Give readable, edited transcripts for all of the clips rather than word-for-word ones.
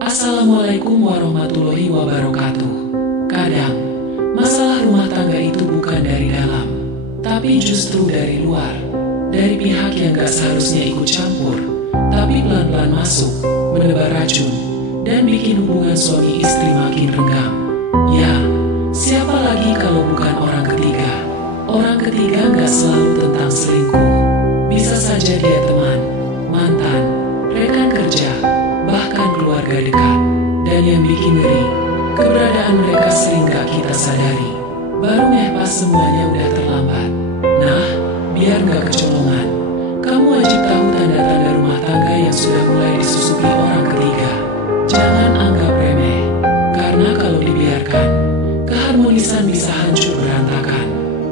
Assalamualaikum warahmatullahi wabarakatuh. Kadang, masalah rumah tangga itu bukan dari dalam, tapi justru dari luar. Dari pihak yang gak seharusnya ikut campur, tapi pelan-pelan masuk, menebar racun, dan bikin hubungan suami istri makin renggang. Ya, siapa lagi kalau bukan orang ketiga? Orang ketiga gak selalu tentang selingkuh. Bisa saja dia teman, mantan, rekan kerja, bahkan keluarga dekat. Dan yang bikin ngeri, keberadaan mereka sering gak kita sadari. Baru pas semuanya udah terlambat. Nah, biar gak kecolongan, kamu wajib tahu tanda-tanda rumah tangga yang sudah mulai disusupi orang ketiga. Jangan anggap remeh, karena kalau dibiarkan, keharmonisan bisa hancur berantakan.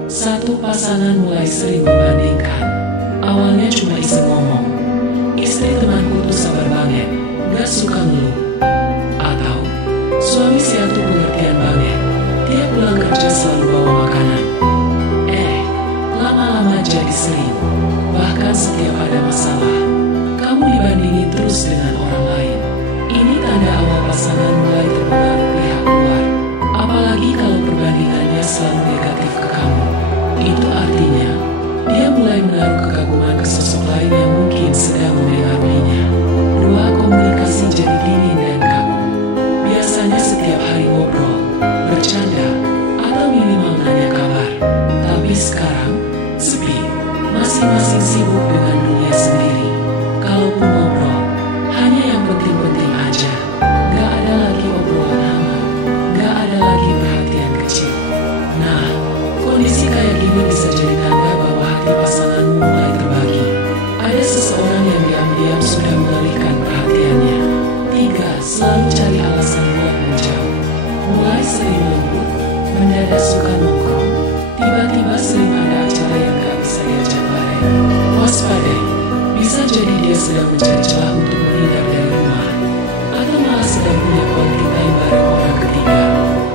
Satu pasangan mulai sering membandingkan. Awalnya cuma iseng ngomong, istri temanku tuh sabar banget, gak suka ngeluh. Atau, suami saya tuh pengertian banget, dia pulang kerja selalu bawa makanan. Lama-lama jadi sering. Bahkan setiap ada masalah, kamu dibandingin terus dengan orang lain. Ini tanda awal pasangan mulai terpengaruh pihak luar. Apalagi kalau perbandingannya selalu negatif ke kamu. Itu artinya, dia mulai menaruh kekaguman ke sosok lain yang mungkin sedang mempengaruhinya. Ruang komunikasi jadi dingin dan kaku. Biasanya setiap hari ngobrol, bercanda, atau minimal nanya kabar. Tapi sekarang, sepi. Masing-masing sibuk dengan dunia sendiri. Kalaupun ngobrol, hanya yang penting-penting aja. Gak ada lagi obrolan hangat. Gak ada lagi perhatian kecil. Nah, kondisi kayak gini bisa jadi tanda bahwa hati pasanganmu mulai terbagi. Ada seseorang yang diam-diam sudah mengalihkan perhatiannya. 3. Selalu cari alasan buat menjauh. Mulai sering lembut, mendadak suka nongkrong, tiba-tiba sering ada acara yang gak bisa diajak bareng. Waspadai, bisa jadi dia sedang mencari celah untuk menghindar dari rumah, atau malah sedang punya quality time bareng orang ketiga.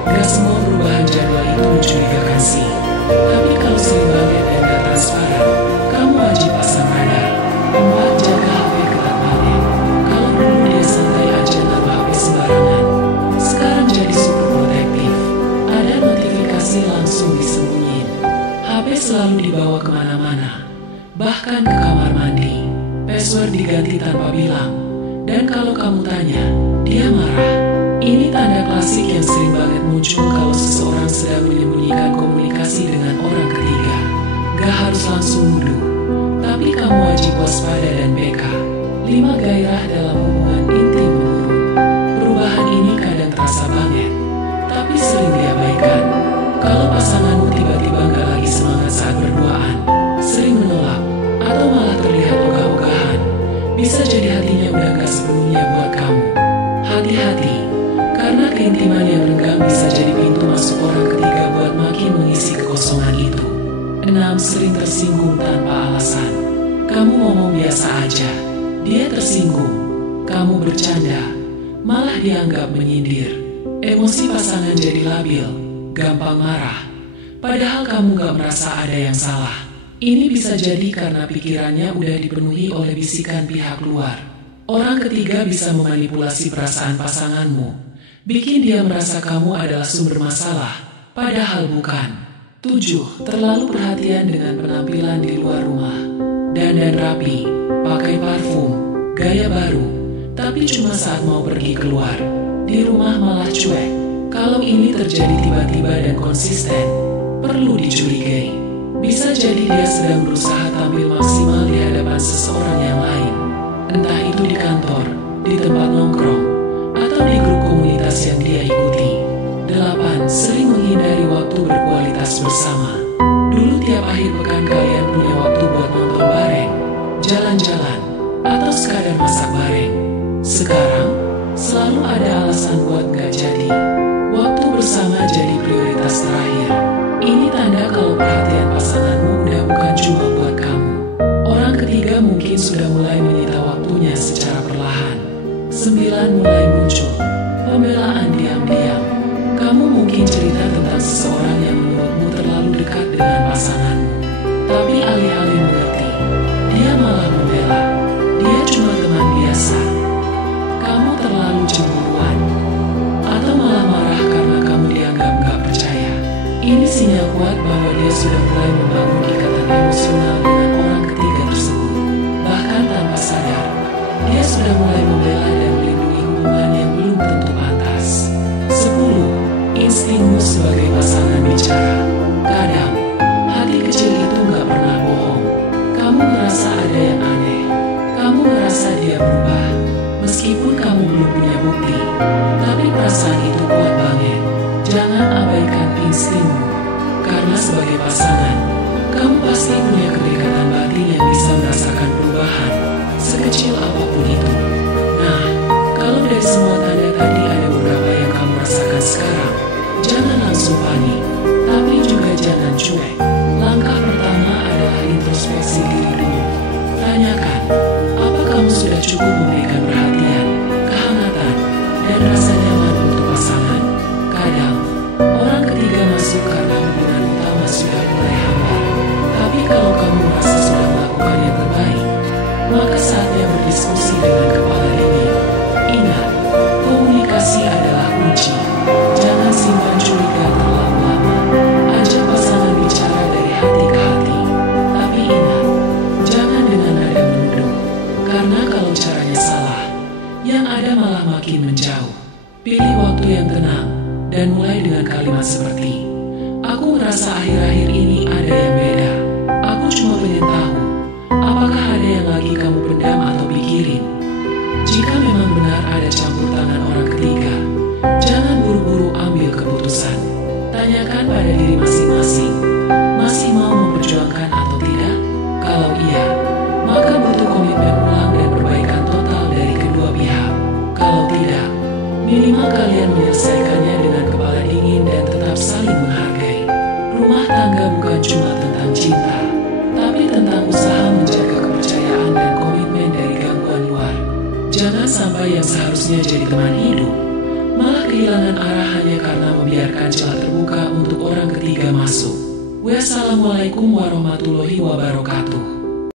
Gak semua perubahan jadwal itu mencurigakan sih. Tapi kalau sering banget dan gak transparan, kamu wajib pasang radar. 4. Jaga HP ketat banget. Kalau dulu dia santai aja naruh HP sembarangan, sekarang jadi super protektif. Ada notifikasi langsung disembunyiin. HP selalu dibawa kemana-mana, bahkan ke kamar mandi. Password diganti tanpa bilang. Dan kalau kamu tanya, dia marah. Ini tanda klasik yang sering banget muncul kalau seseorang sedang menyembunyikan komunikasi dengan orang ketiga. Gak harus langsung nuduh, tapi kamu wajib waspada dan peka. 5. Gairah dalam hubungan intim menurun. Perubahan ini kadang terasa banget, tapi sering diabaikan. Kalau pasanganmu tiba-tiba gak lagi semangat saat berduaan, sering menolak, atau malah terlihat ogah-ogahan, bisa jadi hatinya udah gak sepenuhnya buat kamu. Hati-hati, karena keintiman yang renggang bisa jadi pintu masuk orang ketiga buat makin mengisi kekosongan itu. 6. Sering tersinggung tanpa alasan. Kamu ngomong biasa aja, dia tersinggung. Kamu bercanda, malah dianggap menyindir. Emosi pasangan jadi labil, gampang marah, padahal kamu gak merasa ada yang salah. Ini bisa jadi karena pikirannya udah dipenuhi oleh bisikan pihak luar. Orang ketiga bisa memanipulasi perasaan pasanganmu, bikin dia merasa kamu adalah sumber masalah, padahal bukan. 7. Terlalu perhatian dengan penampilan di luar rumah. Dandan rapi, pakai parfum, gaya baru, tapi cuma saat mau pergi keluar. Di rumah malah cuek. Kalau ini terjadi tiba-tiba dan konsisten, perlu dicurigai. Bisa jadi dia sedang berusaha tampil maksimal di hadapan seseorang yang lain. Entah itu di kantor, di tempat nongkrong, atau di grup komunitas yang dia ikuti. 8. Sering menghindari waktu berkualitas bersama. Dulu tiap akhir pekan kalian punya waktu buat nonton bareng, jalan-jalan, atau sekadar masak bareng. Sekarang, selalu ada alasan buat gak jadi. Waktu bersama jadi prioritas terakhir. Ini tanda kalau perhatian pasanganmu udah bukan cuma buat kamu. Orang ketiga mungkin sudah mulai menyita waktunya secara perlahan. 9. Mulai muncul pembelaan diam-diam. Kamu mungkin cerita tentang seseorang yang menurutmu terlalu dekat dengan pasanganmu. Tapi alih-alih mengerti, dia malah membela. Dia cuma teman biasa. Kamu terlalu cemburu. kuat bahwa dia sudah mulai membangun ikatan emosional dengan orang ketiga tersebut. Bahkan tanpa sadar, dia sudah mulai membela dan melindungi hubungan yang belum tentu pantas. 10. Instingmu sebagai pasangan bicara. Kadang, hati kecil itu gak pernah bohong. Kamu merasa ada yang aneh. Kamu merasa dia berubah. Meskipun kamu belum punya bukti, tapi perasaan itu kuat banget. Jangan abaikan instingmu. Karena sebagai pasangan, kamu pasti punya kedekatan batin yang bisa merasakan perubahan, sekecil apapun itu. Nah, kalau dari semua tanda tadi ada beberapa yang kamu rasakan sekarang, jangan langsung panik, tapi juga jangan cuek. Langkah pertama adalah introspeksi diri dulu. Tanyakan, apa kamu sudah cukup memberikan perhatian, kehangatan, dan rasa nyaman untuk pasangan? Kadang, orang ketiga masuk karena hubungan utama sudah mulai hambar. Tapi kalau kamu merasa sudah melakukan yang terbaik, maka saatnya berdiskusi dengan kepala dingin. Ingat, komunikasi adalah kunci. Jangan simpan curiga terlalu lama. Ajak pasangan bicara dari hati ke hati. Tapi ingat, jangan dengan nada menuduh. Karena kalau caranya salah, yang ada malah makin menjauh. Pilih waktu yang tenang dan mulai dengan kalimat seperti, "Aku merasa akhir-akhir ini ada yang beda. Aku cuma pengen tahu, apakah ada yang lagi kamu pendam atau pikirin?" Jika memang benar ada campur tangan orang ketiga, jangan buru-buru ambil keputusan. Tanyakan pada diri masing-masing, masih mau memperjuangkan atau tidak? Kalau iya, maka butuh komitmen ulang dan perbaikan total dari kedua pihak. Kalau tidak, minimal kalian menyelesaikannya dengan kepala dingin dan tetap saling menghargai. Rumah tangga bukan cuma tentang cinta, tapi tentang usaha menjaga kepercayaan dan komitmen dari gangguan luar. Jangan sampai yang seharusnya jadi teman hidup malah kehilangan arah hanya karena membiarkan celah terbuka untuk orang ketiga masuk. Wassalamualaikum warahmatullahi wabarakatuh.